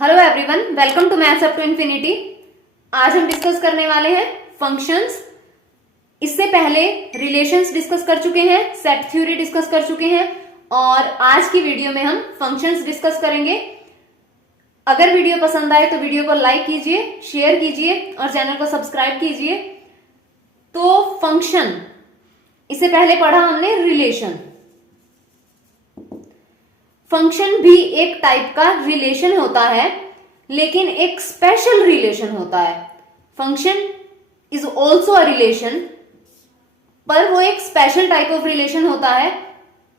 Hello everyone, welcome to maths up to infinity. आज हम discuss करने वाले हैं फंक्शंस। इससे पहले रिलेशंस डिस्कस कर चुके हैं, सेट थ्योरी डिस्कस कर चुके हैं और आज की वीडियो में हम फंक्शंस डिस्कस करेंगे। अगर वीडियो पसंद आए तो वीडियो को लाइक कीजिए, शेयर कीजिए और चैनल को सब्सक्राइब कीजिए। तो फंक्शन, इससे पहले पढ़ा हमने रिलेशन। फंक्शन भी एक टाइप का रिलेशन होता है, लेकिन एक स्पेशल रिलेशन होता है। Function is also a relation, पर वो एक स्पेशल टाइप ऑफ रिलेशन होता है।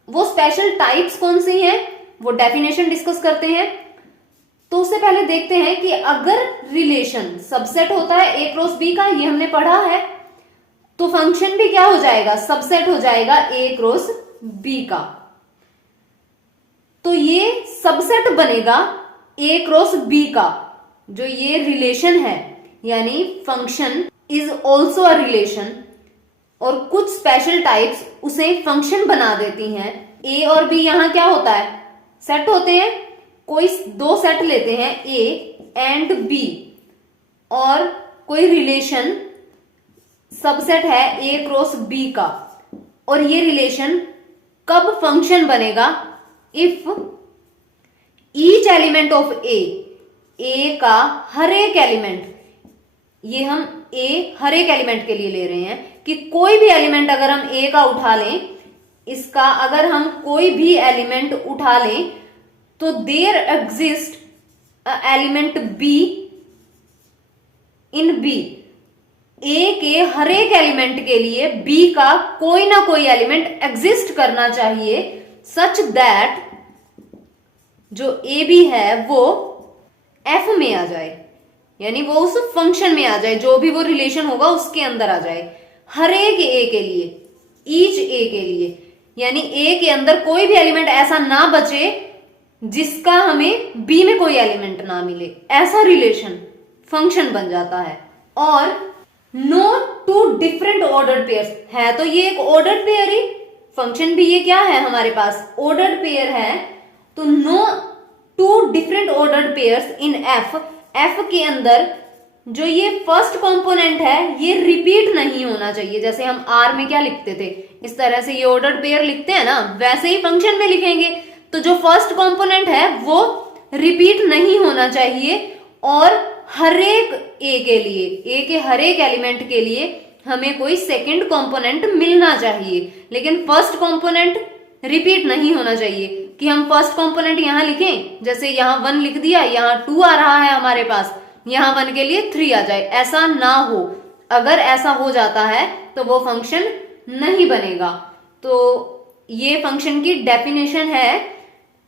वो स्पेशल टाइप्स कौन सी हैं, वो डेफिनेशन डिस्कस करते हैं। तो उससे पहले देखते हैं कि अगर रिलेशन सबसेट होता है ए क्रॉस बी का, ये हमने पढ़ा है, तो फंक्शन भी क्या हो जाएगा, सबसेट हो जाएगा ए क्रॉस बी का। तो ये सबसेट बनेगा ए क्रॉस बी का, जो ये रिलेशन है, यानी function is also a relation. और कुछ स्पेशल टाइप्स उसे फंक्शन बना देती हैं। ए और बी यहां क्या होता है, सेट होते हैं। कोई दो सेट लेते हैं, ए एंड बी, और कोई रिलेशन सबसेट है ए क्रॉस बी का, और ये रिलेशन कब फंक्शन बनेगा, इफ ईच एलिमेंट ऑफ ए का हर एक एलिमेंट, ये हम ए हर एक एलिमेंट के लिए ले रहे हैं कि कोई भी एलिमेंट अगर हम ए का उठा लें, इसका अगर हम कोई भी एलिमेंट उठा लें, तो there exist element b in B. A के हर एक एलिमेंट के लिए बी का कोई ना कोई एलिमेंट एग्जिस्ट करना चाहिए, सच दैट जो ए बी है वो एफ में आ जाए, यानी वो उस फंक्शन में आ जाए, जो भी वो रिलेशन होगा उसके अंदर आ जाए, हर एक ए के लिए, ईच ए के लिए। यानी ए के अंदर कोई भी एलिमेंट ऐसा ना बचे जिसका हमें बी में कोई एलिमेंट ना मिले, ऐसा रिलेशन फंक्शन बन जाता है। और no two different ordered pairs है, तो ये एक ऑर्डर्ड पेयर ही फंक्शन भी, ये क्या है हमारे पास, ऑर्डर्ड पेयर है। तो no two different ordered pairs in F, F के अंदर जो ये फर्स्ट कंपोनेंट है ये रिपीट नहीं होना चाहिए। जैसे हम आर में क्या लिखते थे, इस तरह से ये ऑर्डर्ड पेयर लिखते हैं ना, वैसे ही फंक्शन में लिखेंगे। तो जो फर्स्ट कंपोनेंट है वो रिपीट नहीं होना चाहिए, और हर एक ए के लिए, ए के हर एक एलिमेंट के लिए हमें कोई सेकंड कंपोनेंट मिलना चाहिए, लेकिन फर्स्ट कंपोनेंट रिपीट नहीं होना चाहिए। कि हम फर्स्ट कंपोनेंट यहां लिखें, जैसे यहां 1 लिख दिया, यहां 2 आ रहा है हमारे पास, यहां 1 के लिए 3 आ जाए, ऐसा ना हो। अगर ऐसा हो जाता है तो वो फंक्शन नहीं बनेगा। तो ये फंक्शन की डेफिनेशन है,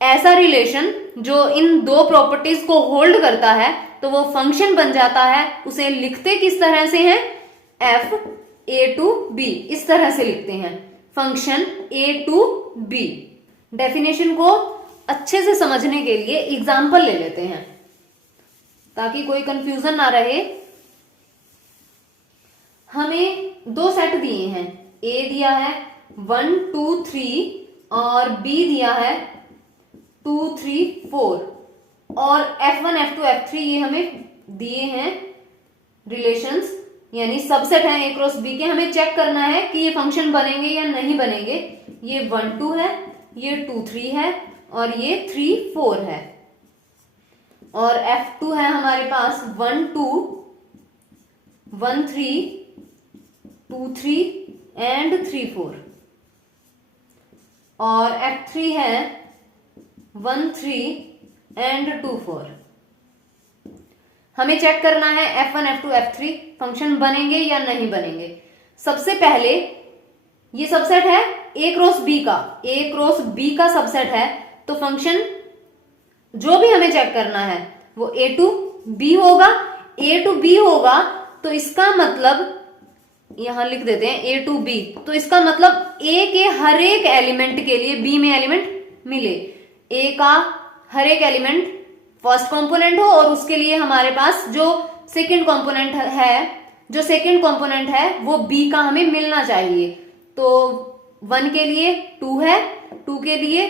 ऐसा रिलेशन जो इन दो प्रॉपर्टीज को होल्ड करता है तो वो फंक्शन बन जाता है। उसे लिखते किस तरह से हैं, एफ ए टू बी, इस तरह से लिखते हैं, function A to B. Definition को अच्छे से समझने के लिए एग्जाम्पल ले लेते हैं ताकि कोई कंफ्यूजन ना रहे। हमें दो सेट दिए हैं, ए दिया है 1 2 3 और बी दिया है 2 3 4, और F1 F2 F3 ये हमें दिए हैं रिलेशंस, यानी सबसेट है ए क्रॉस बी के। हमें चेक करना है कि ये फंक्शन बनेंगे या नहीं बनेंगे। ये 1 2 है, ये 2 3 है और ये 3 4 है। और F2 है हमारे पास 1 2 1 3 2 3 एंड 3 4, और F3 है 1 3 एंड 2 4। हमें चेक करना है F1 F2 F3 फंक्शन बनेंगे या नहीं बनेंगे। सबसे पहले ये सबसेट है ए क्रॉस बी का, ए क्रॉस बी का सबसेट है, तो फंक्शन जो भी हमें चेक करना है वो ए टू बी होगा। ए टू बी होगा तो इसका मतलब यहां लिख देते हैं ए टू बी, तो इसका मतलब ए के हर एक एलिमेंट के लिए बी में एलिमेंट मिले। ए का हर एक एलिमेंट फर्स्ट कंपोनेंट हो और उसके लिए हमारे पास जो सेकंड कंपोनेंट है, जो सेकंड कंपोनेंट है वो बी का हमें मिलना चाहिए। तो 1 के लिए 2 है, 2 के लिए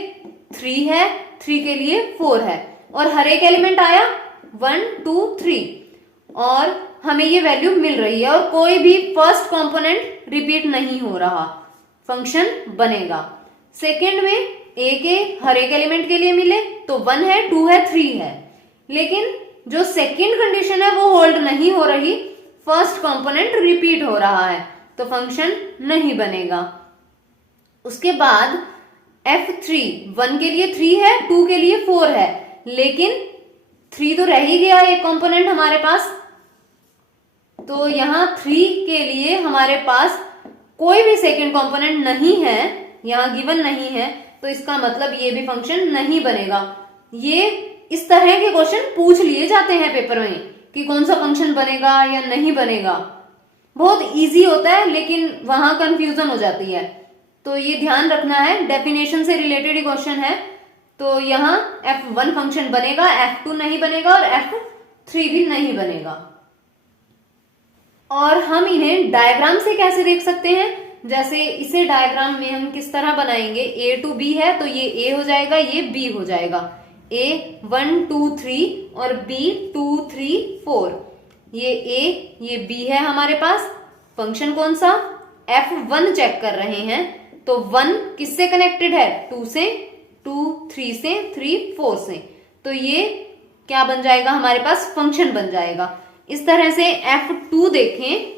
3 है, 3 के लिए 4 है, और हर एक एलिमेंट आया 1 2 3 और हमें ये वैल्यू मिल रही है और कोई भी फर्स्ट कंपोनेंट रिपीट नहीं हो रहा, फंक्शन बनेगा। सेकेंड में ए के हर एक एलिमेंट के लिए मिले तो 1 है, 2 है, 3 है, लेकिन जो सेकेंड कंडीशन है वो होल्ड नहीं हो रही, फर्स्ट कंपोनेंट रिपीट हो रहा है, तो फंक्शन नहीं बनेगा। उसके बाद F3 1 के लिए 3 है, 2 के लिए 4 है, लेकिन 3 तो रह ही गया एक कंपोनेंट हमारे पास, तो यहां 3 के लिए हमारे पास कोई भी सेकेंड कंपोनेंट नहीं है, यहां गिवन नहीं है, तो इसका मतलब ये भी फंक्शन नहीं बनेगा। ये इस तरह के क्वेश्चन पूछ लिए जाते हैं पेपर में कि कौन सा फंक्शन बनेगा या नहीं बनेगा। बहुत इजी होता है लेकिन वहां कंफ्यूजन हो जाती है, तो ये ध्यान रखना है, डेफिनेशन से रिलेटेड ही क्वेश्चन है। तो यहाँ F1 फंक्शन बनेगा, F2 नहीं बनेगा और F3 भी नहीं बनेगा। और हम इन्हें डायग्राम से कैसे देख सकते हैं, जैसे इसे डायग्राम में हम किस तरह बनाएंगे, A to B है तो ये A हो जाएगा, ये B हो जाएगा, A 1 2 3 और B 2 3 4, ये A ये B है हमारे पास। फंक्शन कौन सा, F1 चेक कर रहे हैं, तो 1 किससे कनेक्टेड है, 2 से, 2 3 से, 3 4 से, तो ये क्या बन जाएगा हमारे पास, फंक्शन बन जाएगा। इस तरह से F2 देखें,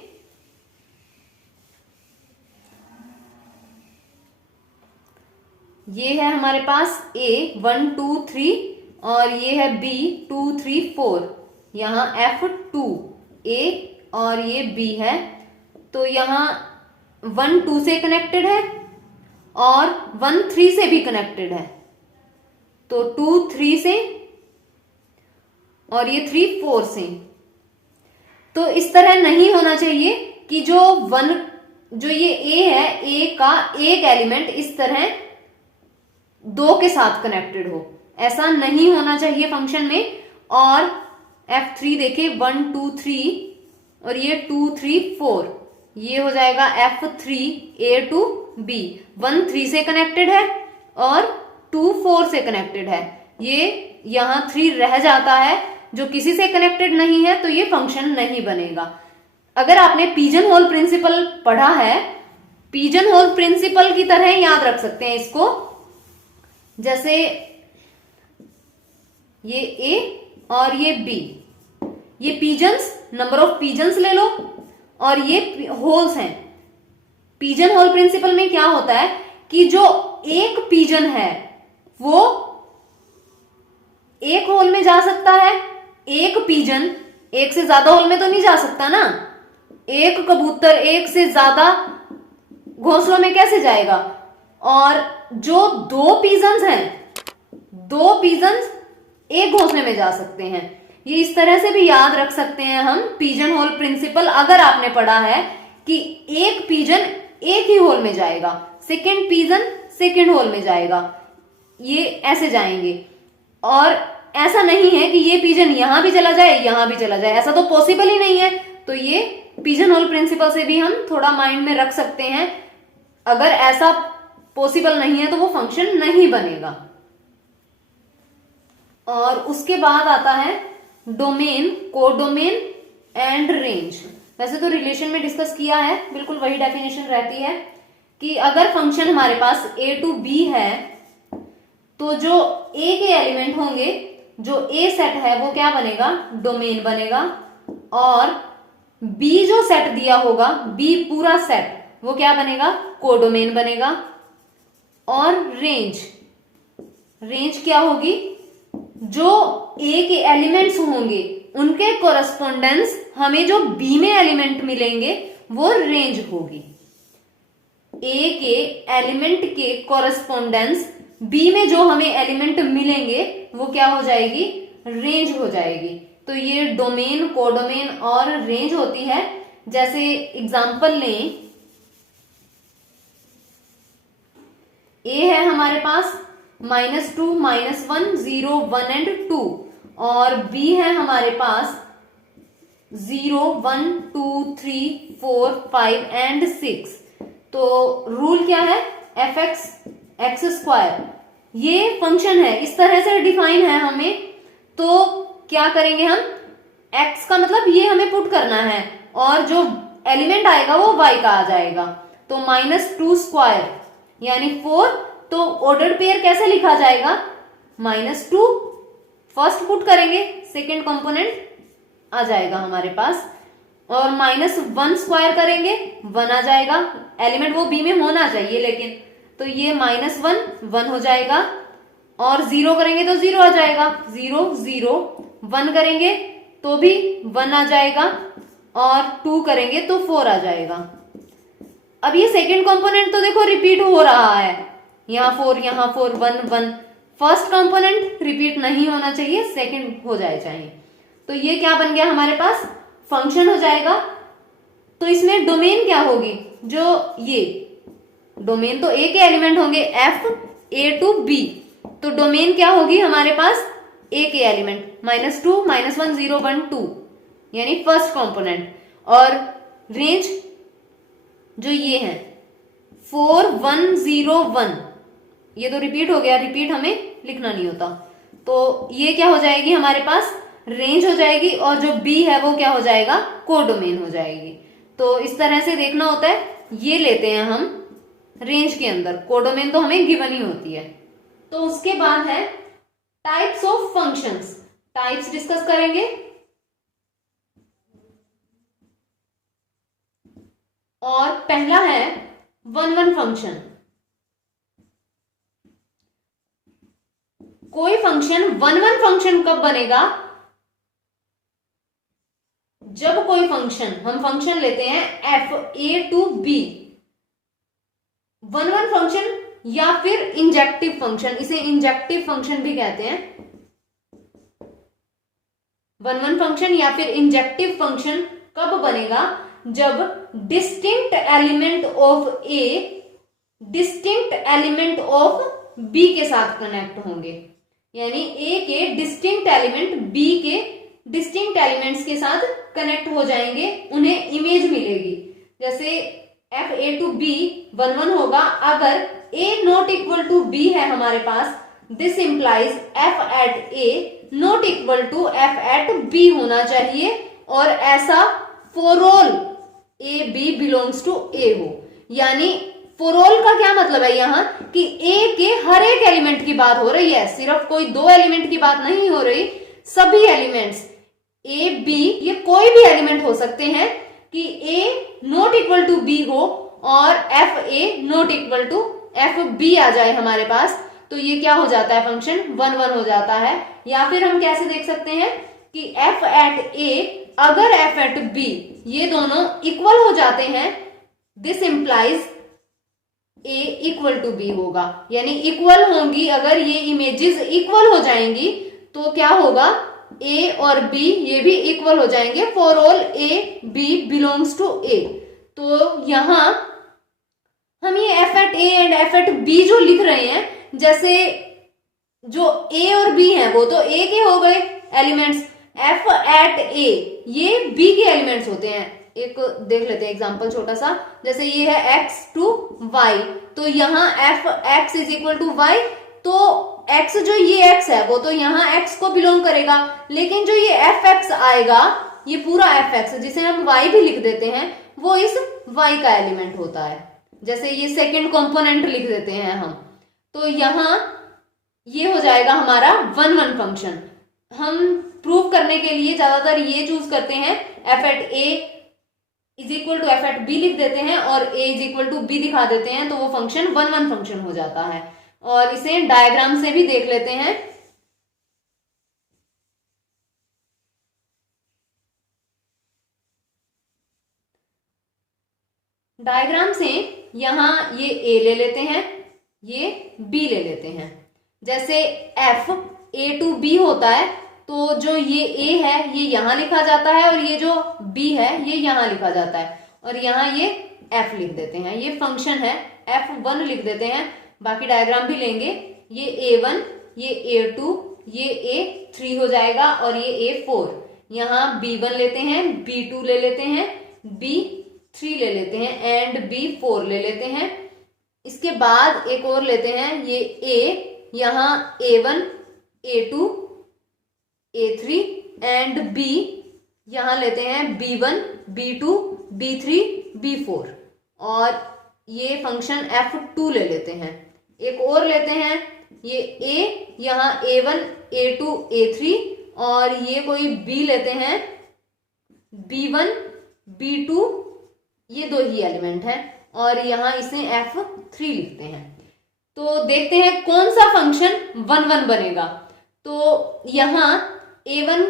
ये है हमारे पास A 1 2 3 और ये है B 2 3 4, यहां F2 A और ये B है, तो यहां 1 2 से कनेक्टेड है और 1 3 से भी कनेक्टेड है, तो 2 3 से और ये 3 4 से। तो इस तरह नहीं होना चाहिए कि जो ये A है, A का एक एलिमेंट इस तरह 2 के साथ कनेक्टेड हो, ऐसा नहीं होना चाहिए फंक्शन में। और F3 देखे 1 2 3 और ये 2 3 4, ये हो जाएगा F3 A to B, 1 3 से कनेक्टेड है और 2 4 से कनेक्टेड है, ये यहां 3 रह जाता है जो किसी से कनेक्टेड नहीं है, तो ये फंक्शन नहीं बनेगा। अगर आपने पिजन होल प्रिंसिपल पढ़ा है, पिजन होल प्रिंसिपल की तरह याद रख सकते हैं इसको, जैसे ये A और ये B, ये पिजन्स, नंबर ऑफ पिजन्स ले लो और ये होल्स हैं। पिजन होल प्रिंसिपल में क्या होता है कि जो एक पिजन है वो एक होल में जा सकता है, एक पिजन एक से ज्यादा होल में तो नहीं जा सकता ना, एक कबूतर एक से ज्यादा घोंसलों में कैसे जाएगा। और जो 2 पिजन्स हैं, 2 पिजन्स एक घोंसले में जा सकते हैं, ये इस तरह से भी याद रख सकते हैं हम पिजन होल प्रिंसिपल। अगर आपने पढ़ा है कि एक पिजन एक ही होल में जाएगा, सेकेंड पिजन सेकेंड होल में जाएगा, ये ऐसे जाएंगे। और ऐसा नहीं है कि ये पिजन यहां भी चला जाए यहां भी चला जाए, ऐसा तो पॉसिबल ही नहीं है। तो ये पिजन होल प्रिंसिपल से भी हम थोड़ा माइंड में रख सकते हैं, अगर ऐसा पॉसिबल नहीं है तो वो फंक्शन नहीं बनेगा। और उसके बाद आता है डोमेन, कोडोमेन एंड रेंज। वैसे तो रिलेशन में डिस्कस किया है, बिल्कुल वही डेफिनेशन रहती है कि अगर फंक्शन हमारे पास A to B है तो जो A के एलिमेंट होंगे, जो A सेट है वो क्या बनेगा, डोमेन बनेगा, और B जो सेट दिया होगा, B पूरा सेट, वो क्या बनेगा, कोडोमेन बनेगा। और रेंज क्या होगी, जो A के एलिमेंट्स होंगे उनके कोरस्पोंडेंस हमें जो B में एलिमेंट मिलेंगे वो रेंज होगी। A के एलिमेंट के कोरस्पोंडेंस B में जो हमें एलिमेंट मिलेंगे वो क्या हो जाएगी, रेंज हो जाएगी। तो ये डोमेन, कोडोमेन और रेंज होती है। जैसे एग्जांपल लें, A है हमारे पास -2 -1 0 1 एंड 2, और B है हमारे पास 0 1 2 3 4 5 एंड 6। तो रूल क्या है, fx x स्क्वायर, ये फंक्शन है, इस तरह से डिफाइन है हमें। तो क्या करेंगे हम, x का मतलब ये हमें पुट करना है और जो एलिमेंट आएगा वो y का आ जाएगा। तो -2² यानी 4। तो ऑर्डर्ड पेयर कैसे लिखा जाएगा, -2 फर्स्ट पुट करेंगे, सेकेंड कंपोनेंट आ जाएगा हमारे पास, और -1² करेंगे 1 आ जाएगा, एलिमेंट वो बी में होना चाहिए लेकिन, तो ये -1 हो जाएगा, और 0 करेंगे तो 0 आ जाएगा, 0 0, 1 करेंगे तो भी 1 आ जाएगा, और 2 करेंगे तो 4 आ जाएगा। अब ये सेकेंड कंपोनेंट तो देखो रिपीट हो रहा है, यहाँ 4 यहाँ 4, 1 1, फर्स्ट कंपोनेंट रिपीट नहीं होना चाहिए, सेकेंड हो जाए चाहिए। तो ये क्या बन गया हमारे पास, फंक्शन हो जाएगा। तो इसमें डोमेन क्या होगी, जो ये डोमेन तो ए के एलिमेंट होंगे f a to b, तो डोमेन क्या होगी हमारे पास, ए के एलिमेंट -2 -1 0 1 2 यानी फर्स्ट कंपोनेंट, और रेंज जो ये है 4 1 0 1, ये तो रिपीट हो गया, रिपीट हमें लिखना नहीं होता, तो ये क्या हो जाएगी हमारे पास, रेंज हो जाएगी, और जो बी है वो क्या हो जाएगा, कोडोमेन हो जाएगी। तो इस तरह से देखना होता है, ये लेते हैं हम रेंज के अंदर, कोडोमेन तो हमें गिवन ही होती है। तो उसके बाद है types of functions, types discuss करेंगे, और पहला है 1 1 फंक्शन। कोई फंक्शन 1 1 फंक्शन कब बनेगा, जब कोई फंक्शन, हम फंक्शन लेते हैं f a to b, 1 1 function या फिर इंजेक्टिव फंक्शन, इसे इंजेक्टिव फंक्शन भी कहते हैं। 1 1 फंक्शन या फिर इंजेक्टिव फंक्शन कब बनेगा, जब distinct element of A distinct element of B के साथ कनेक्ट होंगे, यानी ए के डिस्टिंक्ट एलिमेंट बी के डिस्टिंक्ट एलिमेंट्स के साथ कनेक्ट हो जाएंगे, उन्हें इमेज मिलेगी। जैसे f a to b 1 1 होगा अगर a not equal to b है हमारे पास, this implies f at a not equal to f at b होना चाहिए, और ऐसा for all a b belongs to a हो। यानी फॉर ऑल का क्या मतलब है यहाँ, कि a के हर एक एलिमेंट की बात हो रही है, सिर्फ कोई 2 एलिमेंट की बात नहीं हो रही, सभी एलिमेंट्स a b ये कोई भी एलिमेंट हो सकते हैं, कि a not equal to b हो और f a not equal to f b आ जाए हमारे पास, तो ये क्या हो जाता है, फंक्शन 1 1 हो जाता है। या फिर हम कैसे देख सकते हैं कि f at a अगर f at b ये दोनों इक्वल हो जाते हैं, this implies a equal to b होगा, यानी इक्वल होंगी, अगर ये इमेजेस इक्वल हो जाएंगी तो क्या होगा, a और b ये भी इक्वल हो जाएंगे, for all a b belongs to a। तो यहां हम ये f at a and f at b जो लिख रहे हैं, जैसे जो a और b है वो तो a के हो गए एलिमेंट्स, f at a ये b के एलिमेंट्स होते हैं। एक देख लेते हैं एग्जांपल छोटा सा, जैसे ये है x to y, तो यहाँ f x is equal to y, तो x जो ये x है वो तो यहाँ x को बिलोंग करेगा, लेकिन जो ये fx आएगा, ये पूरा fx जिसे हम y भी लिख देते हैं, वो इस y का एलिमेंट होता है। जैसे ये सेकंड कंपोनेंट लिख देते हैं हम, तो यहाँ ये हो जाएगा हमारा 1 1 फंक्शन। हम प्रूव करने के लिए ज्यादातर ये चूज करते हैं, f at a is equal to f at b लिख देते हैं और a is equal to b दिखा देते हैं, तो वो फंक्शन 1 1 फंक्शन हो जाता है। और इसे डायग्राम से भी देख लेते हैं। डायग्राम से यहां ये a ले लेते हैं, ये b ले लेते हैं। जैसे f a to b होता है, तो जो ये a है ये यहां लिखा जाता है, और ये जो b है ये यहां लिखा जाता है, और यहां ये f लिख देते हैं। ये फंक्शन है, f1 लिख देते हैं। बाकी डायग्राम भी लेंगे, ये a1, ये a2, ये a3 हो जाएगा, और ये a4। यहाँ b1 लेते हैं, b2 ले लेते हैं, b3 ले लेते हैं, एंड b4 ले लेते हैं। इसके बाद एक और लेते हैं, ये a, यहाँ a1, a2, A3 and B यहां लेते हैं B1, B2, B3, B4 और ये फंक्शन F2 ले लेते हैं। एक और लेते हैं ये A, यहाँ A1, A2, A3 और ये कोई B लेते हैं B1, B2, ये दो ही एलिमेंट हैं और यहां इसे F3 लिखते हैं। तो देखते हैं कौन सा फंक्शन 1 1 बनेगा। तो यहां A1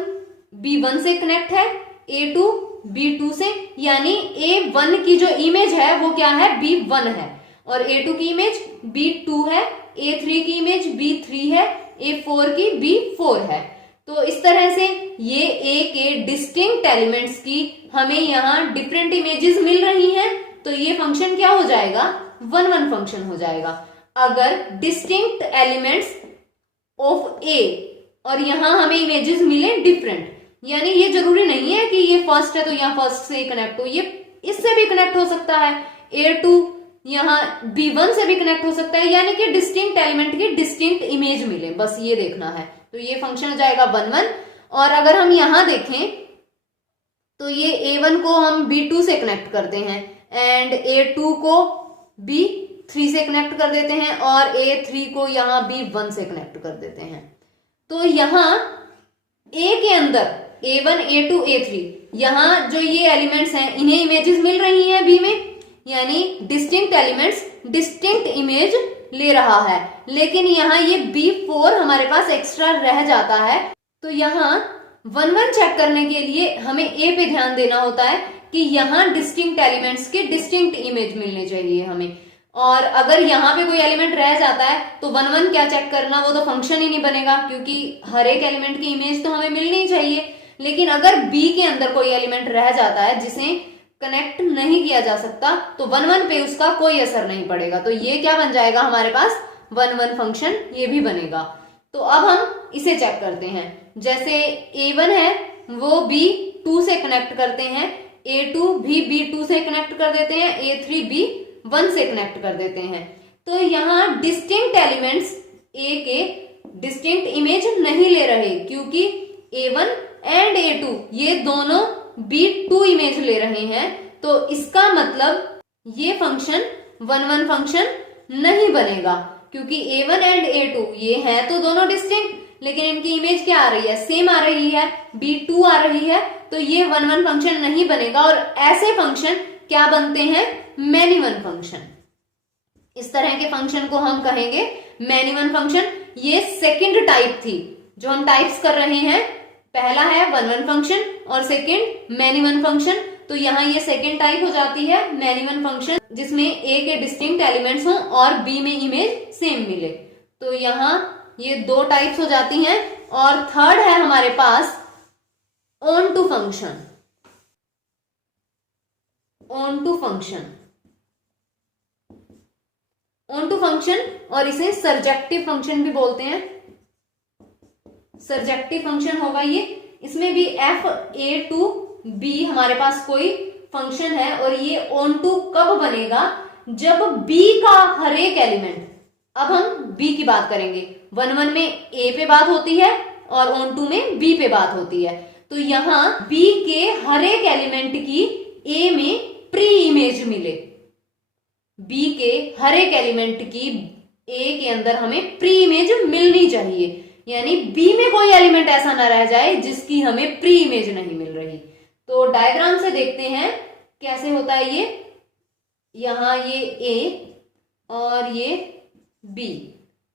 B1 से कनेक्ट है, A2 B2 से, यानी A1 की जो इमेज है वो क्या है, B1 है और A2 की इमेज B2 है, A3 की इमेज B3 है, A4 की B4 है। तो इस तरह से ये A के डिस्टिंक्ट एलिमेंट्स की हमें यहाँ डिफरेंट इमेजेस मिल रही हैं, तो ये फंक्शन क्या हो जाएगा, 1 1 फंक्शन हो जाएगा। अगर डिस्टिंक्ट एलिमेंट्स ऑफ A और यहां हमें इमेजेस मिले डिफरेंट, यानी ये जरूरी नहीं है कि ये फर्स्ट है तो यहाँ फर्स्ट से ही कनेक्ट हो, ये इससे भी कनेक्ट हो सकता है, A2 यहाँ B1 से भी कनेक्ट हो सकता है, यानी कि डिस्टिंक्ट एलिमेंट की डिस्टिंक्ट इमेज मिले, बस ये देखना है। तो ये फंक्शन हो जाएगा 1 1। और अगर हम यहां देखें तो ये A1 को हम B2 से कनेक्ट करते हैं एंड A2 को B3 से कनेक्ट कर देते हैं और A3 को यहां B1 से कनेक्ट कर देते हैं। तो यहां A के अंदर A1, A2, A3 यहां जो ये एलिमेंट्स हैं इन्हें इमेजेस मिल रही हैं B में, यानी डिस्टिंक्ट एलिमेंट्स डिस्टिंक्ट इमेज ले रहा है, लेकिन यहाँ ये B4 हमारे पास एक्स्ट्रा रह जाता है। तो यहाँ 1 1 चेक करने के लिए हमें A पे ध्यान देना होता है कि यहाँ डिस्टिंक्ट एलिमेंट्स के डिस्टिंक्ट इमेज मिलने चाहिए हमें, और अगर यहाँ पे कोई एलिमेंट रह जाता है तो 1 1 क्या चेक करना, वो तो फंक्शन ही नहीं बनेगा, क्योंकि हर एक एलिमेंट की इमेज तो हमें मिलनी ही चाहिए। लेकिन अगर B के अंदर कोई एलिमेंट रह जाता है जिसे कनेक्ट नहीं किया जा सकता तो 1 1 पे उसका कोई असर नहीं पड़ेगा, तो ये क्या बन जाएगा हमारे पास 1 1 फंक्शन, ये भी बनेगा। तो अब हम इसे चेक करते हैं। जैसे A1 है वो B2 से कनेक्ट करते हैं, A2 भी B2 से कनेक्ट कर देते हैं, A3 B1 से कनेक्ट कर देते हैं। तो यहाँ डिस्टिंक्ट एलिमेंट्स A के डिस्टिंक्ट इमेज नहीं ले रहे, क्योंकि A1 एंड A2 ये दोनों B2 इमेज ले रहे हैं। तो इसका मतलब ये फंक्शन 1 1 फंक्शन नहीं बनेगा, क्योंकि A1 एंड A2 ये हैं तो दोनों डिस्टिंक्ट, लेकिन इनकी इमेज क्या आ रही है, सेम आ रही है, B2 आ रही है, तो ये 1 1 फंक्शन नहीं बनेगा। और ऐसे फंक्शन क्या बनते हैं, मैनी वन फंक्शन। इस तरह के फंक्शन को हम कहेंगे मैनी वन फंक्शन। ये सेकंड टाइप थी जो हम टाइप्स कर रहे हैं, पहला है 1 1 फंक्शन और सेकंड मैनी वन फंक्शन। तो यहाँ ये सेकंड टाइप हो जाती है मैनी वन फंक्शन, जिसमें A के डिस्टिंक्ट एलिमेंट्स हों और B में इमेज सेम मिले। तो यहाँ ये दो टाइप्स हो जाती हैं। और थर्ड है हमारे पास onto function. Onto function, onto function और इसे सरजेक्टिव फंक्शन भी बोलते हैं। सरजेक्टिव फंक्शन होगा ये, इसमें भी F(A)(B) हमारे पास कोई फंक्शन है और ये ऑन टू कब बनेगा, जब B का हर एक एलिमेंट, अब हम B की बात करेंगे, 1 1 में A पे बात होती है और ऑन टू में B पे बात होती है। तो यहां B के हर एक एलिमेंट की A में प्री इमेज मिले, B के हर एक एलिमेंट की A के अंदर हमें प्री इमेज मिलनी चाहिए, यानी B में कोई एलिमेंट ऐसा ना रह जाए जिसकी हमें प्री इमेज नहीं मिल रही। तो डायग्राम से देखते हैं कैसे होता है ये। यहां ये A और ये B,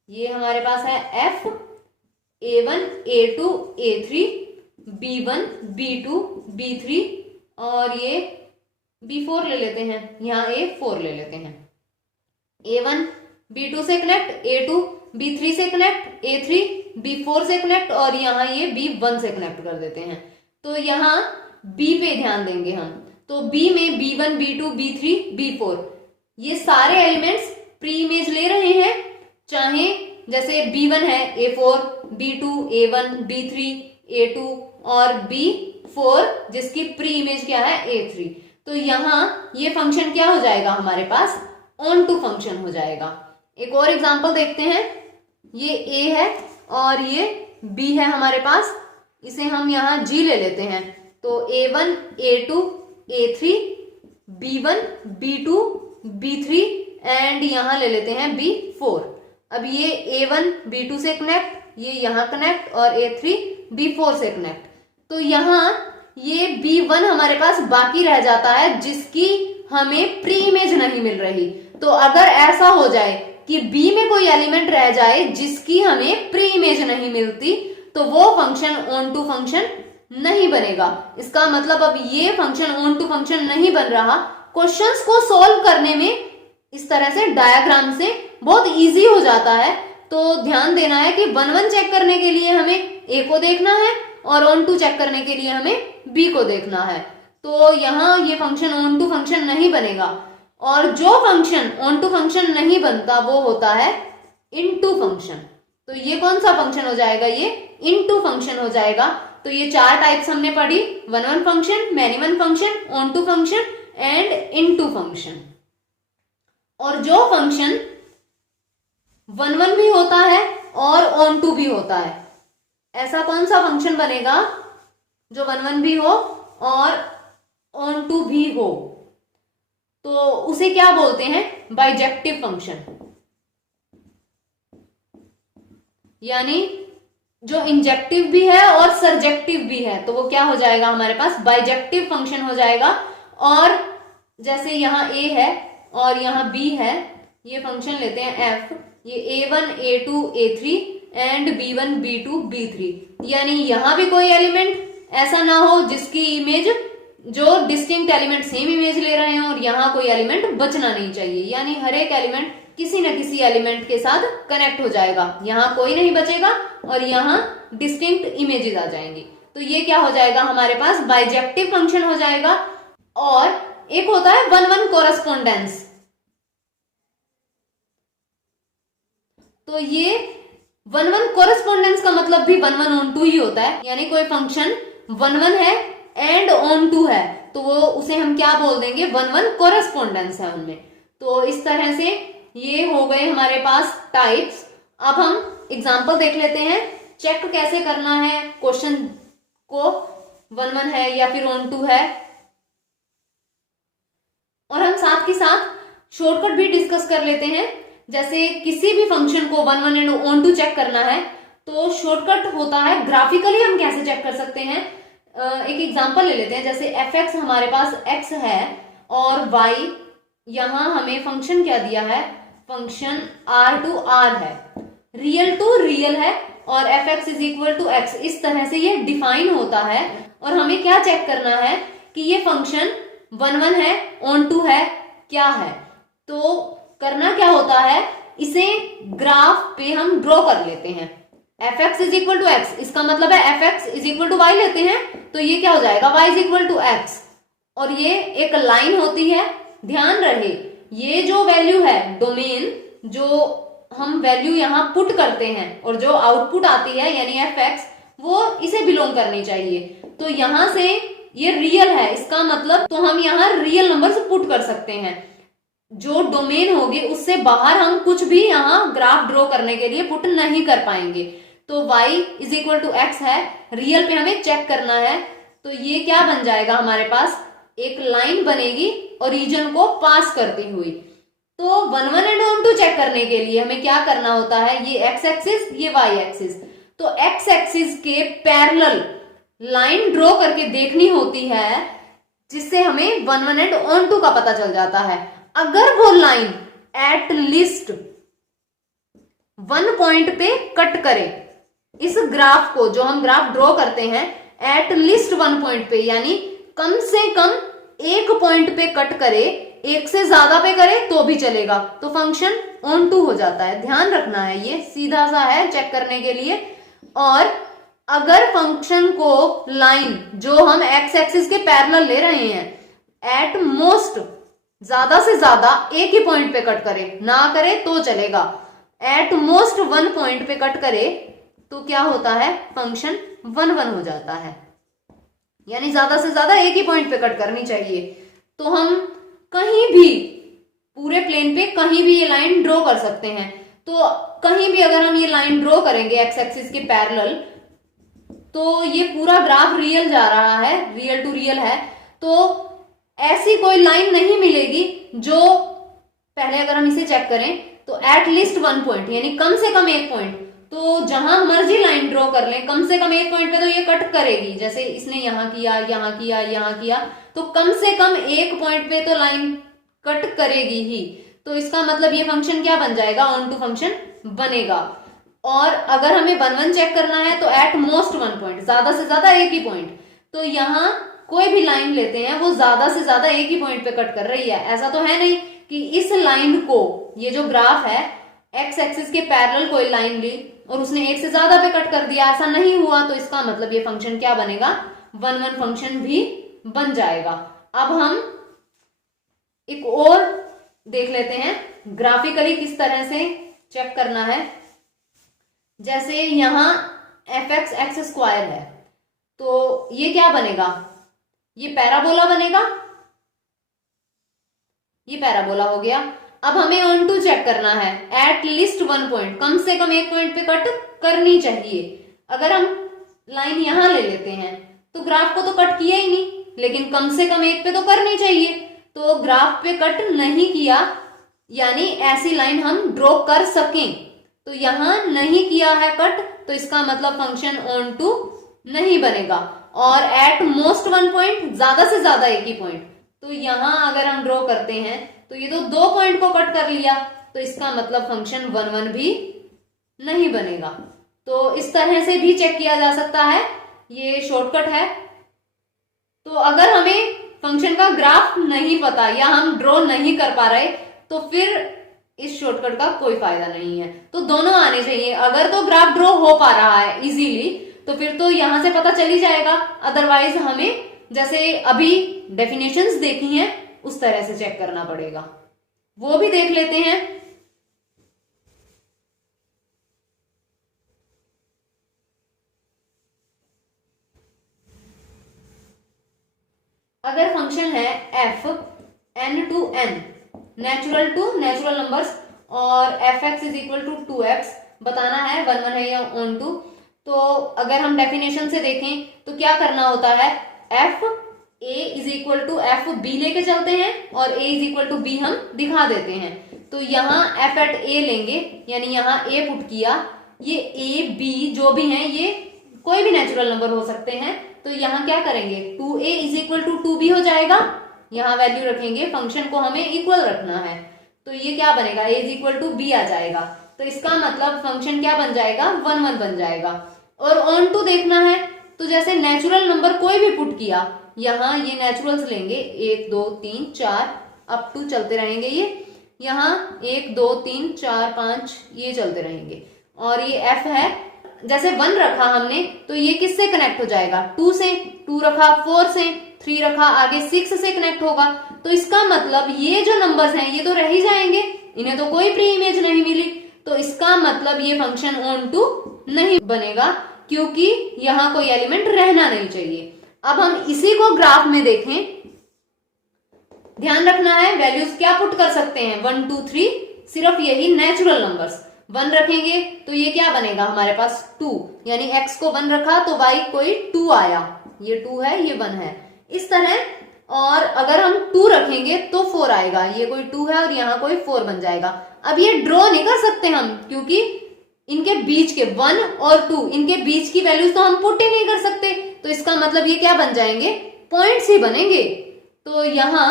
ये हमारे पास है F, A1, A2, A3, B1, B2, B3 और ये B4 ले लेते हैं, यहाँ A4 ले लेते हैं। A1 B2 से कनेक्ट, A2 B3 से कनेक्ट, A3 B4 से कनेक्ट और यहाँ ये B1 से कनेक्ट कर देते हैं। तो यहाँ B पे ध्यान देंगे हम। तो B में B1, B2, B3, B4 ये सारे एलिमेंट्स प्री इमेज ले रहे हैं, चाहे जैसे B1 है A4, B2 A1, B3 A2 और B4 जिसकी प्री इमेज क्या है A3। तो यहाँ ये फंक्शन क्या हो जाएगा हमारे पास, ऑन टू फंक्शन हो जाएगा। एक और एग्जांपल देखते हैं। ये A है और ये B है हमारे पास, इसे हम यहाँ g ले लेते हैं, तो A1 A2 A3 B1 B2 B3 and यहाँ ले लेते हैं B4। अब ये A1 B2 से कनेक्ट, ये यहाँ कनेक्ट और A3 B4 से कनेक्ट। तो यहाँ ये B1 हमारे पास बाकी रह जाता है जिसकी हमें प्री इमेज नहीं मिल रही। तो अगर ऐसा हो जाए कि B में कोई एलिमेंट रह जाए जिसकी हमें प्री इमेज नहीं मिलती, तो वो फंक्शन ऑन टू फंक्शन नहीं बनेगा। इसका मतलब अब ये फंक्शन ऑन टू फंक्शन नहीं बन रहा। क्वेश्चंस को सॉल्व करने में इस तरह से डायग्राम से बहुत इजी हो जाता है। तो ध्यान देना है कि 1 1 चेक करने के लिए हमें A को देखना है और ऑन टू चेक करने के लिए हमें B को देखना है। तो यहाँ ये फंक्शन ऑन टू फंक्शन नहीं बनेगा, और जो फंक्शन ऑन टू फंक्शन नहीं बनता वो होता है इनटू फंक्शन। तो ये कौन सा फंक्शन हो जाएगा, ये इनटू फंक्शन हो जाएगा। तो ये 4 टाइप्स हमने पढ़ी, 1 1 function, many one function, onto function and into function. और जो फंक्शन 1 1 भी होता है और ऑन टू भी होता है, ऐसा कौन सा फंक्शन बनेगा जो 1 1 भी हो और ऑन टू भी हो, तो उसे क्या बोलते हैं, बाइजेक्टिव फंक्शन। यानी जो इंजेक्टिव भी है और सरजेक्टिव भी है, तो वो क्या हो जाएगा, हमारे पास बाइजेक्टिव फंक्शन हो जाएगा। और जैसे यहाँ A है और यहाँ B है, ये फंक्शन लेते हैं F, ये A1 A2 A3 and B1 B2 B3। यानी यहां भी कोई एलिमेंट ऐसा ना हो जिसकी इमेज, जो डिस्टिंक्ट एलिमेंट सेम इमेज ले रहे हैं, और यहाँ कोई एलिमेंट बचना नहीं चाहिए। यानी हर एक एलिमेंट किसी न किसी एलिमेंट के साथ कनेक्ट हो जाएगा, यहाँ कोई नहीं बचेगा और यहाँ डिस्टिंक्ट इमेजेस आ जाएंगी। तो ये क्या हो जाएगा, हमारे पास बाइजेक्टिव फंक्शन हो जाएगा। और एक होता है 1 1 कोरेस्पोंडेंस। तो ये 1 1 कोरेस्पोंडेंस का मतलब भी 1 1 ऑन टू ही होता है। यानी कोई फंक्शन 1 1 है एंड ऑन टू है, तो वो उसे हम क्या बोल देंगे, 1 1 कोरेस्पोंडेंस है उनमें। तो इस तरह से ये हो गए हमारे पास टाइप्स। अब हम एग्जांपल देख लेते हैं, चेक कैसे करना है क्वेश्चन को 1 1 है या फिर ऑन टू है। और हम साथ ही साथ शॉर्टकट भी डिस्कस कर लेते हैं। जैसे किसी भी फंक्शन को 1 1 एंड ऑन टू चेक करना है, तो शॉर्टकट होता है ग्राफिकली हम कैसे चेक कर सकते हैं। एक एग्जांपल ले लेते हैं, जैसे fx हमारे पास x है और y, यहां हमें फंक्शन क्या दिया है, फंक्शन r टू r है, रियल टू रियल है और fx is equal to x। इस तरह से ये डिफाइन होता है। और हमें क्या चेक करना है कि ये फंक्शन 1 1 है, ऑन टू है, क्या है। तो करना क्या होता है, इसे ग्राफ पे हम ड्रॉ कर लेते हैं। fx is equal to X, इसका मतलब है fx is equal to Y लेते हैं, तो ये क्या हो जाएगा, y is equal to X. और ये एक लाइन होती है, ध्यान रहे ये जो वैल्यू है, डोमेन जो हम वैल्यू यहाँ पुट करते हैं और जो आउटपुट आती है यानी fx, वो इसे बिलोंग करनी चाहिए। तो यहां से ये रियल है, इसका मतलब तो हम यहाँ रियल नंबर से पुट कर सकते हैं। जो डोमेन होगी उससे बाहर हम कुछ भी यहाँ ग्राफ ड्रॉ करने के लिए पुट नहीं कर पाएंगे। तो y is equal to X है, रियल पे हमें चेक करना है। तो ये क्या बन जाएगा, हमारे पास एक लाइन बनेगी ओरिजिन को पास करती हुई। तो 1 1 एंड ऑन टू चेक करने के लिए हमें क्या करना होता है, ये x एक्सिस, ये y एक्सिस। तो x एक्सिस के पैरेलल लाइन ड्रॉ करके देखनी होती है, जिससे हमें 1 1 एंड ऑन टू का पता चल जाता है। अगर वो लाइन एट लीस्ट 1 पॉइंट पे कट करे, इस ग्राफ को जो हम ग्राफ ड्रॉ करते हैं एट लीस्ट 1 पॉइंट पे, यानी कम से कम 1 पॉइंट पे कट करे, 1 से ज्यादा पे करे तो भी चलेगा, तो फंक्शन ऑन टू हो जाता है। ध्यान रखना है, ये सीधा सा है चेक करने के लिए। और अगर फंक्शन को लाइन जो हम एक्स एक्सिस के पैरेलल ले रहे हैं एट मोस्ट ज्यादा से ज्यादा 1 ही पॉइंट पे कट करे, ना करे तो चलेगा, एट मोस्ट 1 पॉइंट पे कट करे तो क्या होता है, फंक्शन 1 1 हो जाता है। यानी ज्यादा से ज्यादा 1 ही पॉइंट पे कट करनी चाहिए। तो हम कहीं भी पूरे प्लेन पे कहीं भी ये लाइन ड्रॉ कर सकते हैं। तो कहीं भी अगर हम ये लाइन ड्रॉ करेंगे एक्स एक्सिस के पैरेलल, तो ये पूरा ग्राफ रियल जा रहा है, रियल टू रियल है, तो ऐसी कोई लाइन नहीं मिलेगी जो, पहले अगर हम इसे चेक करें तो एट लीस्ट 1 पॉइंट, यानी कम से कम 1 पॉइंट, तो जहां मर्जी लाइन ड्रॉ कर लें कम से कम 1 पॉइंट पे तो ये कट करेगी। जैसे इसने यहां किया, यहां किया, यहां किया, तो कम से कम 1 पॉइंट पे तो लाइन कट करेगी ही। तो इसका मतलब ये फंक्शन क्या बन जाएगा, ऑन टू फंक्शन बनेगा। और अगर हमें 1 1 चेक करना है तो एट मोस्ट 1 पॉइंट, ज्यादा से ज्यादा एक ही पॉइंट। तो यहाँ कोई भी लाइन लेते हैं वो ज्यादा से ज्यादा एक ही पॉइंट पे कट कर रही है। ऐसा तो है नहीं कि इस लाइन को, ये जो ग्राफ है, एक्स एक्सिस के पैरेलल कोई लाइन ली और उसने एक से ज्यादा पे कट कर दिया, ऐसा नहीं हुआ। तो इसका मतलब ये फंक्शन क्या बनेगा, 1 1 फंक्शन भी बन जाएगा। अब हम एक और देख लेते हैं ग्राफिकली किस तरह से चेक करना है। जैसे यहां एफ एक्स एक्स स्क्वायर है, तो ये क्या बनेगा, ये पैराबोला बनेगा, ये पैराबोला हो गया। अब हमें ऑन टू चेक करना है, एट लीस्ट 1 पॉइंट, कम से कम 1 पॉइंट पे कट करनी चाहिए। अगर हम लाइन यहां ले लेते हैं तो ग्राफ को तो कट किया ही नहीं, लेकिन कम से कम 1 पे तो करनी चाहिए। तो ग्राफ पे कट नहीं किया, यानी ऐसी लाइन हम ड्रॉ कर सकें, तो यहां नहीं किया है कट, तो इसका मतलब फंक्शन ऑन टू नहीं बनेगा। और एट मोस्ट 1 पॉइंट, ज्यादा से ज्यादा एक ही पॉइंट, तो यहां अगर हम ड्रॉ करते हैं तो ये तो 2 पॉइंट को कट कर लिया, तो इसका मतलब फंक्शन 1 1 भी नहीं बनेगा। तो इस तरह से भी चेक किया जा सकता है, ये शॉर्टकट है। तो अगर हमें फंक्शन का ग्राफ नहीं पता या हम ड्रॉ नहीं कर पा रहे, तो फिर इस शॉर्टकट का कोई फायदा नहीं है। तो दोनों आने चाहिए। अगर तो ग्राफ ड्रॉ हो पा रहा है इजीली, तो फिर तो यहां से पता चल ही जाएगा। अदरवाइज हमें जैसे अभी डेफिनेशंस देखी हैं उस तरह से चेक करना पड़ेगा, वो भी देख लेते हैं। अगर फंक्शन है f n to n, natural to natural numbers, और f x is equal to 2x, बताना है 1 1 है या ऑन टू। तो अगर हम डेफिनेशन से देखें तो क्या करना होता है, F A is equal to F B लेके चलते हैं और A is equal to B हम दिखा देते हैं। तो यहाँ एफ एट ए लेंगे, यानी यहाँ ए पुट किया, ये ए बी जो भी हैं ये कोई भी नेचुरल नंबर हो सकते हैं। तो यहाँ क्या करेंगे, 2a is equal to 2b हो जाएगा, यहाँ वैल्यू रखेंगे, फंक्शन को हमें इक्वल रखना है, तो ये क्या बनेगा, a is equal to b आ जाएगा। तो इसका मतलब फंक्शन क्या बन जाएगा, 1 1 बन जाएगा। और ऑन टू देखना है तो जैसे नेचुरल नंबर कोई भी पुट किया, यहाँ ये नेचुरल्स लेंगे 1 2 3 4 अप टू चलते रहेंगे, ये यहाँ 1 2 3 4 5 ये चलते रहेंगे। और ये f है, जैसे 1 रखा हमने तो ये किससे कनेक्ट हो जाएगा, 2 से, 2 रखा 4 से, 3 रखा आगे 6 से कनेक्ट होगा। तो इसका मतलब ये जो नंबर्स हैं ये तो रह ही जाएंगे, इन्हें तो कोई प्री इमेज नहीं मिली। तो इसका मतलब ये फंक्शन ऑन टू नहीं बनेगा, क्योंकि यहाँ कोई एलिमेंट रहना नहीं चाहिए। अब हम इसी को ग्राफ में देखें, ध्यान रखना है वैल्यूज क्या पुट कर सकते हैं, 1 2 3, सिर्फ यही नेचुरल नंबर्स। 1 रखेंगे तो ये क्या बनेगा हमारे पास 2, यानी x को 1 रखा तो y कोई 2 आया, ये 2 है ये 1 है, इस तरह। और अगर हम 2 रखेंगे तो 4 आएगा, ये कोई 2 है और यहाँ कोई 4 बन जाएगा। अब ये ड्रॉ नहीं कर सकते हम, क्योंकि इनके बीच के 1 और 2 इनके बीच की वैल्यूज तो हम पुट ही नहीं कर सकते। तो इसका मतलब ये क्या बन जाएंगे, पॉइंट्स ही बनेंगे। तो यहाँ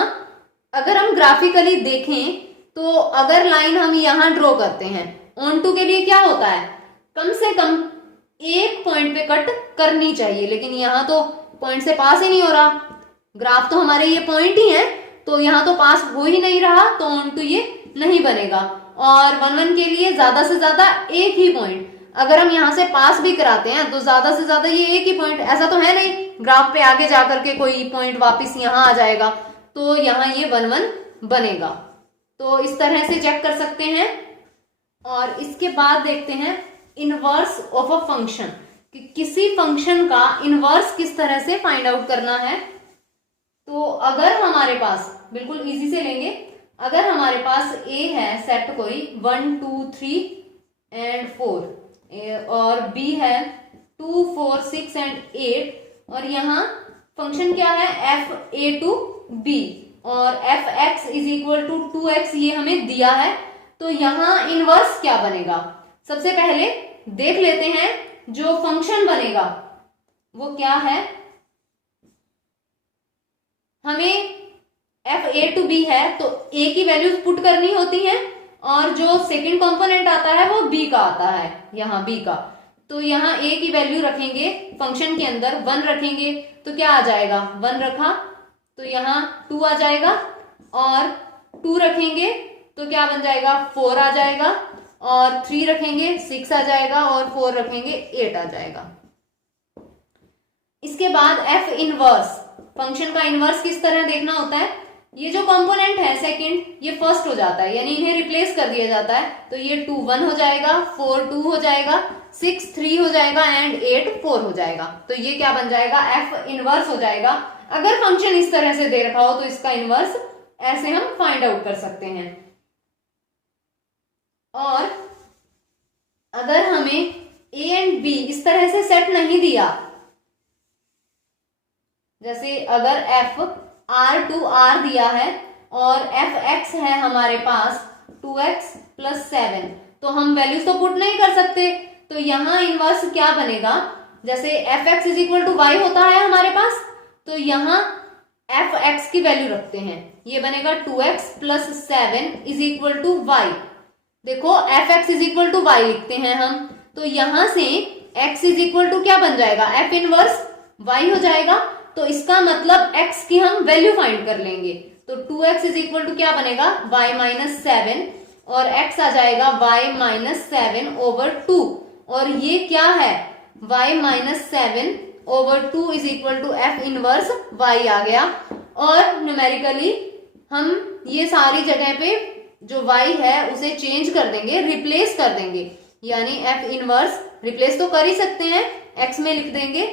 अगर हम ग्राफिकली देखें तो अगर लाइन हम यहाँ ड्रॉ करते हैं, ऑन टू के लिए क्या होता है, कम से कम 1 पॉइंट पे कट करनी चाहिए, लेकिन यहाँ तो पॉइंट से पास ही नहीं हो रहा, ग्राफ तो हमारे ये पॉइंट ही है, तो यहाँ तो पास हो ही नहीं रहा, तो ऑन टू ये नहीं बनेगा। और 1 1 के लिए ज्यादा से ज्यादा एक ही पॉइंट, अगर हम यहाँ से पास भी कराते हैं तो ज्यादा से ज्यादा ये एक ही पॉइंट, ऐसा तो है नहीं ग्राफ पे आगे जाकर के कोई पॉइंट वापिस यहाँ आ जाएगा, तो यहाँ ये 1 1 बनेगा। तो इस तरह से चेक कर सकते हैं। और इसके बाद देखते हैं इनवर्स ऑफ अ फंक्शन, कि किसी फंक्शन का इनवर्स किस तरह से फाइंड आउट करना है। तो अगर हमारे पास, बिल्कुल इजी से लेंगे, अगर हमारे पास a है सेट कोई 1 2 3 एंड 4 और b है 2, 4, 6 एंड 8 और यहाँ फंक्शन क्या है f(a)(b) और f(x) is equal to 2x ये हमें दिया है। तो यहाँ इनवर्स क्या बनेगा, सबसे पहले देख लेते हैं। जो फंक्शन बनेगा वो क्या है, हमें f(a)(b) है तो a की वैल्यूज पुट करनी होती है और जो सेकंड कंपोनेंट आता है वो b का आता है, यहाँ b का। तो यहाँ a की वैल्यू रखेंगे फंक्शन के अंदर 1 रखेंगे तो क्या आ जाएगा 1 रखा तो यहाँ 2 आ जाएगा और 2 रखेंगे तो क्या बन जाएगा 4 आ जाएगा और 3 रखेंगे 6 आ जाएगा और 4 रखेंगे 8 आ जाएगा। इसके बाद f इनवर्स, फंक्शन का इनवर्स किस तरह देखना होता है, ये जो कंपोनेंट है सेकंड ये फर्स्ट हो जाता है यानी इन्हें रिप्लेस कर दिया जाता है। तो ये 2 1 हो जाएगा, 4 2 हो जाएगा, 6 3 हो जाएगा एंड 8 4 हो जाएगा। तो ये क्या बन जाएगा f इनवर्स हो जाएगा। अगर फंक्शन इस तरह से दे रखा हो तो इसका इनवर्स ऐसे हम फाइंड आउट कर सकते हैं। और अगर हमें a एंड b इस तरह से सेट नहीं दिया, जैसे अगर f R दिया है और fx है हमारे पास 2x + 7 तो हम वैल्यूज तो पुट नहीं कर सकते। तो यहां इनवर्स क्या बनेगा, जैसे fx = y होता है हमारे पास तो यहां fx की वैल्यू रखते हैं, ये बनेगा 2x + 7 = y। देखो fx = y लिखते हैं हम तो यहां से x क्या बन जाएगा f इनवर्स y हो जाएगा। तो इसका मतलब x की हम वैल्यू फाइंड कर लेंगे तो 2x क्या बनेगा y - 7 और x आ जाएगा y - 7/2 और ये क्या है y - 7/2 = f इनवर्स y आ गया। और न्यूमेरिकली हम ये सारी जगह पे जो y है उसे चेंज कर देंगे, रिप्लेस कर देंगे, यानी f इनवर्स रिप्लेस तो कर ही सकते हैं, x में लिख देंगे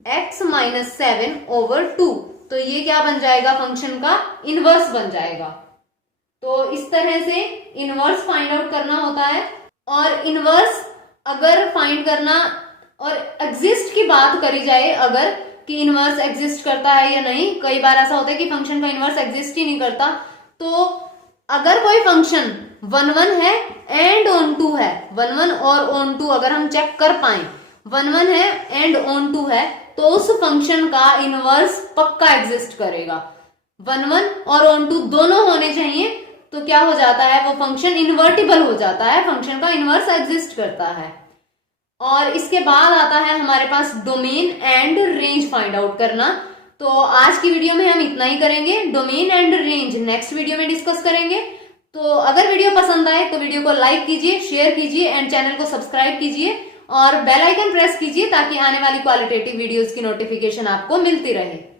x - 7/2 तो ये क्या बन जाएगा फंक्शन का इनवर्स बन जाएगा। तो इस तरह से इनवर्स फाइंड आउट करना होता है। और इनवर्स अगर फाइंड करना और एग्जिस्ट की बात करी जाए अगर कि इनवर्स एग्जिस्ट करता है या नहीं, कई बार ऐसा होता है कि फंक्शन का इनवर्स एग्जिस्ट ही नहीं करता। तो अगर कोई फंक्शन 1 1 है एंड ऑन 2 है, 1 1 और ऑन 2 अगर हम चेक कर पाए 1 1 है एंड ऑन 2 है तो उस फंक्शन का इनवर्स पक्का एग्जिस्ट करेगा। 1 1 और ऑन 2 दोनों होने चाहिए तो क्या हो जाता है वो फंक्शन इन्वर्टिबल हो जाता है, फंक्शन का इनवर्स एग्जिस्ट करता है। और इसके बाद आता है हमारे पास domain and range find out करना। तो आज की वीडियो में हम इतना ही करेंगे, domain and range next video में डिस्कस करेंगे। तो अगर वीडियो पसंद आए तो वीडियो को लाइक कीजिए, शेयर कीजिए एंड चैनल को सब्सक्राइब कीजिए और बेल आइकन प्रेस कीजिए ताकि आने वाली क्वालिटेटिव वीडियोस की नोटिफिकेशन आपको मिलती रहे।